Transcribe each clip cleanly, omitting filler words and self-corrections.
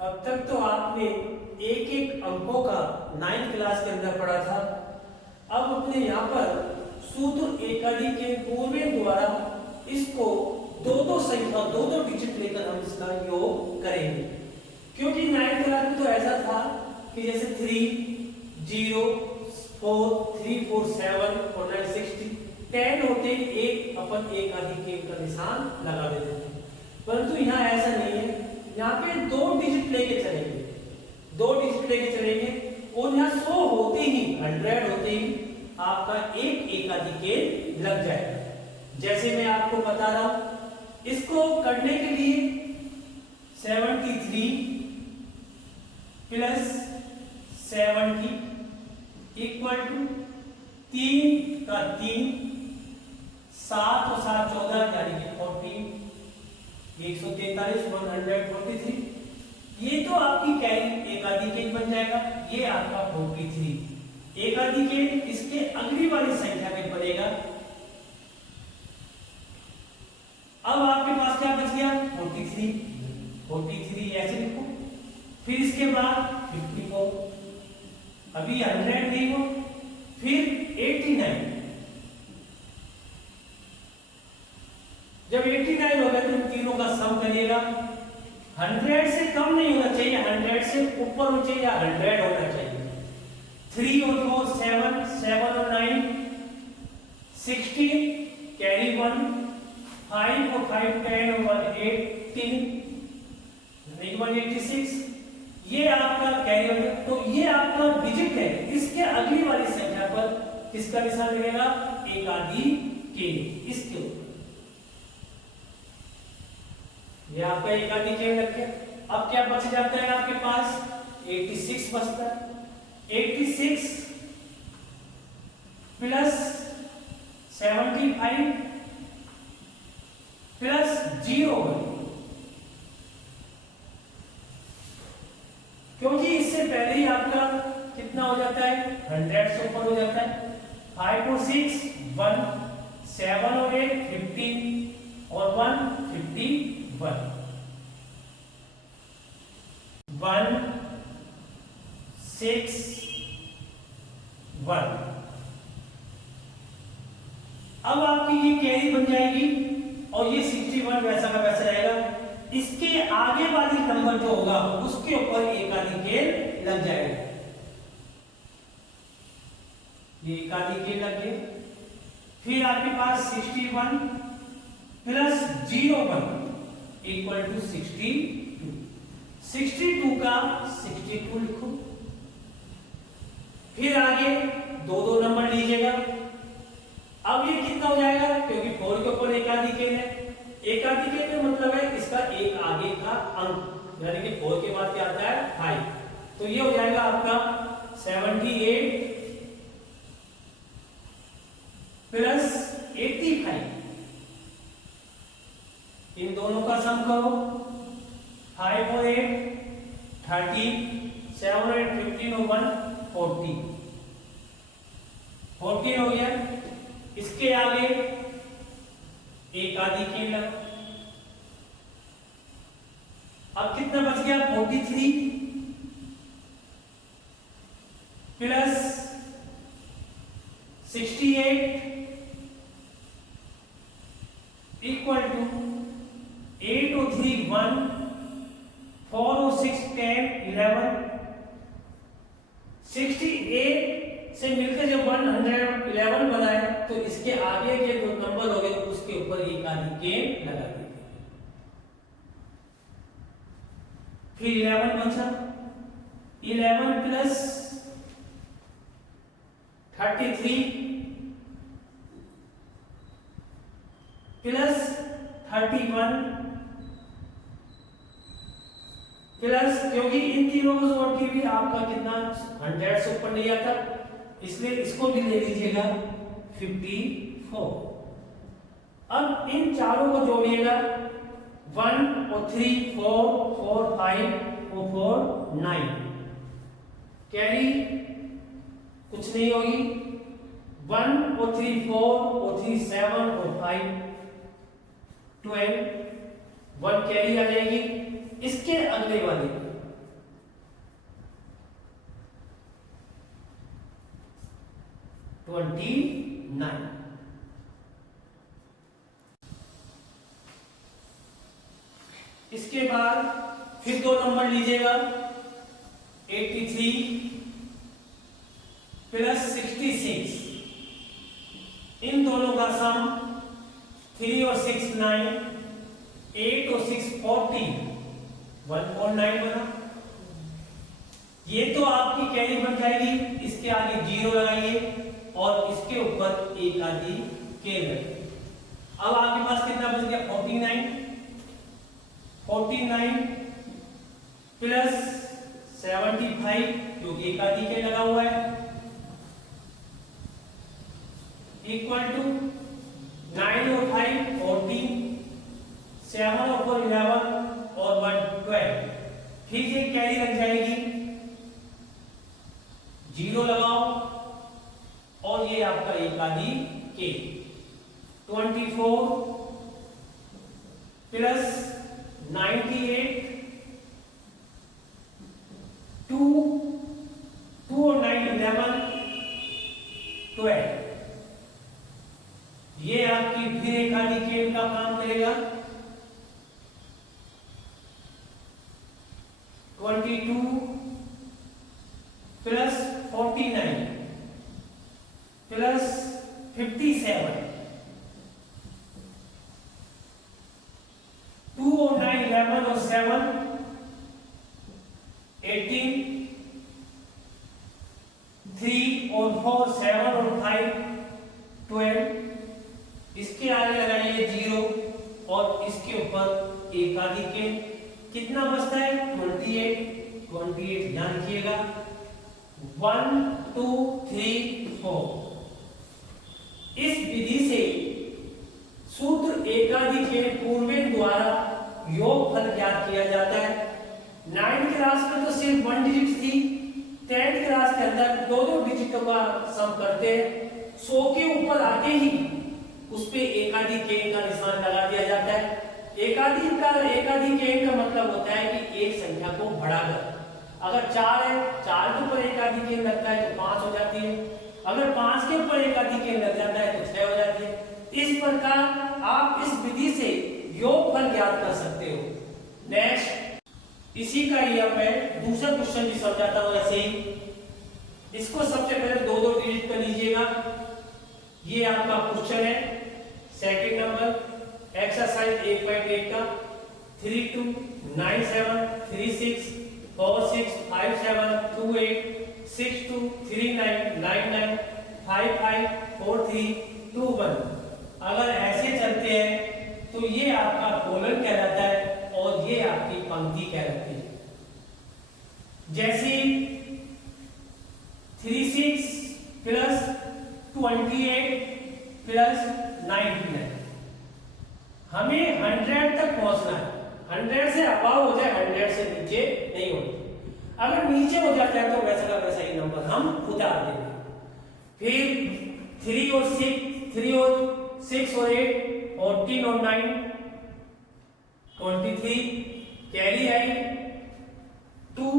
अब तक तो आपने एक एक अंकों का 9th क्लास के अंदर पढ़ा था। अब अपने यहाँ पर सूत्र एकादि के पूर्वे द्वारा इसको दो संख्या दो डिजिट लेकर हम इसका योग करेंगे। क्योंकि 9th क्लास में तो ऐसा था कि जैसे 3, 0, 4, 3, 4, 7 और 9, 60, 10 होते एक अपन एकादि के का निशान लगा देते थे। परंतु यहाँ ऐसा नहीं है, यहाँ पे 2 डिजिट लेके चलेंगे, 2 डिजिट लेके चलेंगे और यहाँ 100 होते ही 100 होते ही आपका एक एकादि के लग जाएगा। जैसे मैं आपको बता रहा हूं, इसको करने के लिए 73 प्लस 70 इक्वल टू 3 का 3, 7 और 7 14 यानी कि 14, 143 143। ये तो आपकी कैरी एकादि के बन जाएगा। ये आपका 43 एकादि के इसके अगली वाली संख्या में पड़ेगा। अब आपके पास क्या बच गया? 43 ऐसे लिखो। फिर इसके बाद 54, अभी 100 नहीं हो, फिर 89। जब 89 हो गया तो तीनों का सम करिएगा। 100 से कम नहीं होना चाहिए, 100 से ऊपर होना चाहिए, 100 होना चाहिए। 3 और 4 7, 7 और 9 16, कैरी 1, 5 और 5 10 और 1 18, 186। ये आपका कैरी हो गया। तो ये आपका डिजिट है, इसके अगली वाली संख्या पर किसका निशान लगेगा? एकादि के। इसके ऊपर ये आपका एकादि के लग गया। अब क्या बच जाता है आपके पास? 86 बचता है। 86 प्लस 75 प्लस 0, क्योंकि इससे पहले ही आपका कितना हो जाता है? 100 से ऊपर हो जाता है। 5 और 6 1, 7 और 8 15 और 1 51, 1 6 1। अब आपकी ये कैरी बन जाएगी और ये 61 वैसा का वैसा रहेगा। इसके आगे वाली नंबर जो होगा उसके ऊपर एकादि के लग जाएगा। ये एकादि के लग गए। फिर आपके पास 61 प्लस 01 इक्वल टू 62। 62 का 62 लिखो। फिर आगे दो नंबर लीजिएगा। अब ये कितना हो जाएगा? क्योंकि 4 के ऊपर एकादि के है। एकादि के का मतलब है इसका एक आगे का अंक, यानी कि 4 के बाद क्या आता है? 5। तो ये हो जाएगा आपका 78 प्लस 85। इन दोनों का सम करो। 5 और 8 30, 7 और 8 15 और 1 40 हो गया। इसके आगे एकादि के लग। अब कितना बच गया? 43 प्लस 68 इक्वल टू 8 और 3 1, 4 और 6 10 11। 68 से मिलकर जब 111 बनाए तो इसके आगे के जो नंबर हो गए उसके ऊपर एकादि के लगा दीजिए। फिर 11 बचा। 11 प्लस 33 प्लस 31 प्लस, क्योंकि इन तीनों को जोड़ के भी आपका कितना 100 से ऊपर नहीं आता, इसलिए इसको भी ले लीजिएगा 54। अब इन चारों को जोड़िएगा। 1 और 3 4 4 5 और 4 9। कैरी कुछ नहीं होगी। 1 और 3 4 और 3 7 और 5 12, 1 कैरी आ जाएगी। इसके अगले वाले 29। इसके बाद फिर दो नंबर लीजिएगा, 83 प्लस 66, इन दोनों का सम 3 और 6 9, 8 और 6 14, 1.9 बना। ये तो आपकी कैरी बन जाएगी। इसके आगे जीरो लगाइए और इसके ऊपर एक आधी के रखिए। अब आपके पास कितना बच गया, 49 प्लस 75, क्योंकि एक आधी के लगा हुआ है, इक्वल टू 9 और 5 14, 7 और 4 11 और 1 12। फिर ये कैरी लग जाएगी, जीरो लगाओ और ये आपका एक आधी के। 24 प्लस 98, 2 और 9 11 12। ये आपकी फिर एक आधी केन का काम करेगा। 22 प्लस 49 प्लस 57, 2 और 9 11 और 7 18, 3 और 4 7 और 5 12। इसके आगे लगाइए जीरो और इसके ऊपर एक आधी के। कितना बचता है, 28 ध्यान रखिएगा। 1 2 3 4। इस विधि से सूत्र एकादि के पूर्वेन द्वारा योगफल ज्ञात किया जाता है। 9th क्लास में तो सिर्फ 1 डिजिट थी, 10th क्लास के अंदर दो डिजिटों का सम करते हैं। 100 के ऊपर आते ही उस पे एकादि के का निशान लगा दिया जाता है। एकादि के का मतलब होता है कि एक संख्या को बढ़ाकर, अगर 4 है, 4 के ऊपर एकादि के लगता है तो 5 हो जाती है, अगर 5 के ऊपर एकादि के लग जाता है तो 6 हो जाती है। इस प्रकार आप इस विधि से योगफल ज्ञात कर सकते हो। नेक्स्ट, इसी का ही अब मैं दूसरा क्वेश्चन भी समझाता हूं। ऐसे ही इसको सबसे पहले दो डिजिट कर लीजिएगा। ये आपका क्वेश्चन है सेकंड नंबर एक्सरसाइज 1.8 का 32963736587289955432 अगर ऐसे चलते हैं तो ये आपका कॉलम कहलाता है और ये आपकी पंक्ति कहलाती है। जैसे 36 प्लस 28 प्लस 99, हमें 100 तक पहुंचना है। 100 से अबाव हो जाए, 100 से नीचे नहीं होती। अगर नीचे हो जाता है तो वैसा का वैसा ही नंबर हम उतार देंगे। फिर 3 और 6 और 8 14 और 9 23 कैरी आई 2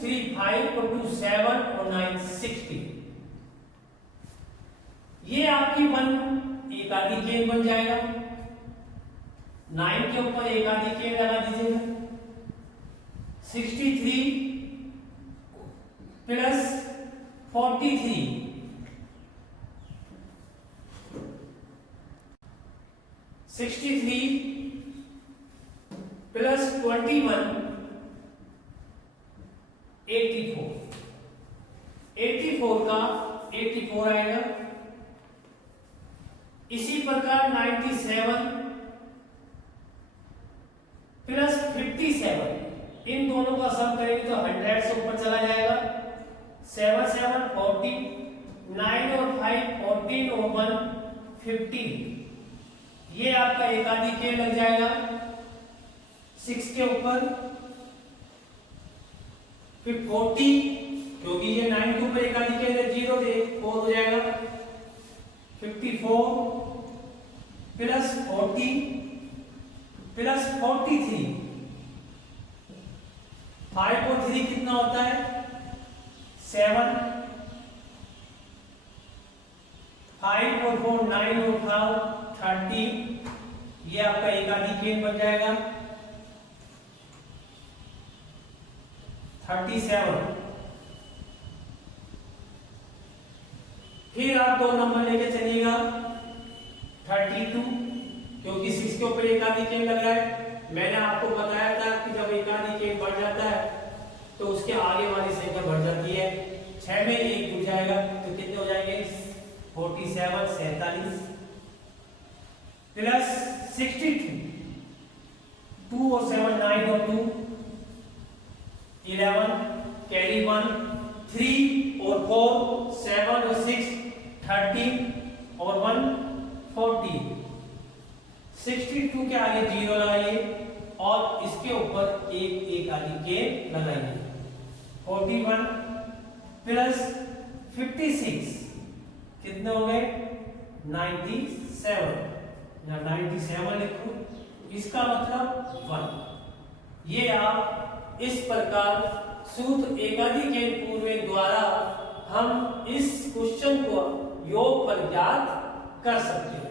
3 5 और 2 7 और 9 16। ये आपकी एकादि केन बन जाएगा। 9 के ऊपर एकादि केन लगा दीजिएगा। 63 प्लस 43 63 प्लस 21 84 का 84 आएगा। इसी प्रकार 97 प्लस 57, इन दोनों का सम करेंगे तो 100 से ऊपर चला जाएगा। 7 7 14, 9 और 5 14 और 1 15। ये आपका एकादि के लग जाएगा 6 के ऊपर। फिर 40, क्योंकि ये 9 के ऊपर एकादि के 0 दे 4 हो जाएगा। 54 प्लस 40 प्लस 43, 5 और 3 कितना होता है 7, 5 और 4 9 और 30, ये आपका एकाधिक केंद्र बन जाएगा 37। फिर आप 2 नंबर लेके चलिएगा 32, क्योंकि 6 के ऊपर एकाधिक केंद्र लग रहा है। मैंने आपको बताया था कि जब एकाधिक केंद्र बढ़ जाता है तो उसके आगे वाली संख्या बढ़ जाती है। 6 में 1 जुड़ जाएगा तो कितने हो जाएंगे 47 47 प्लस 62, 2 और 7 9 और 2 11, कैरी 1, 3 और 4 7 और 6 13 और 1 14। 62 के आगे 0 लगाइए और इसके ऊपर एक एकाधिक केंद्र लगाइए। 41 प्लस 56 कितने हो गए 97, या 97 लिखो, इसका मतलब 1। ये आप इस प्रकार सूत्र एकाधिक केंद्र पूर्वें द्वारा हम इस क्वेश्चन को योग पर ज्ञात कर सकते हैं।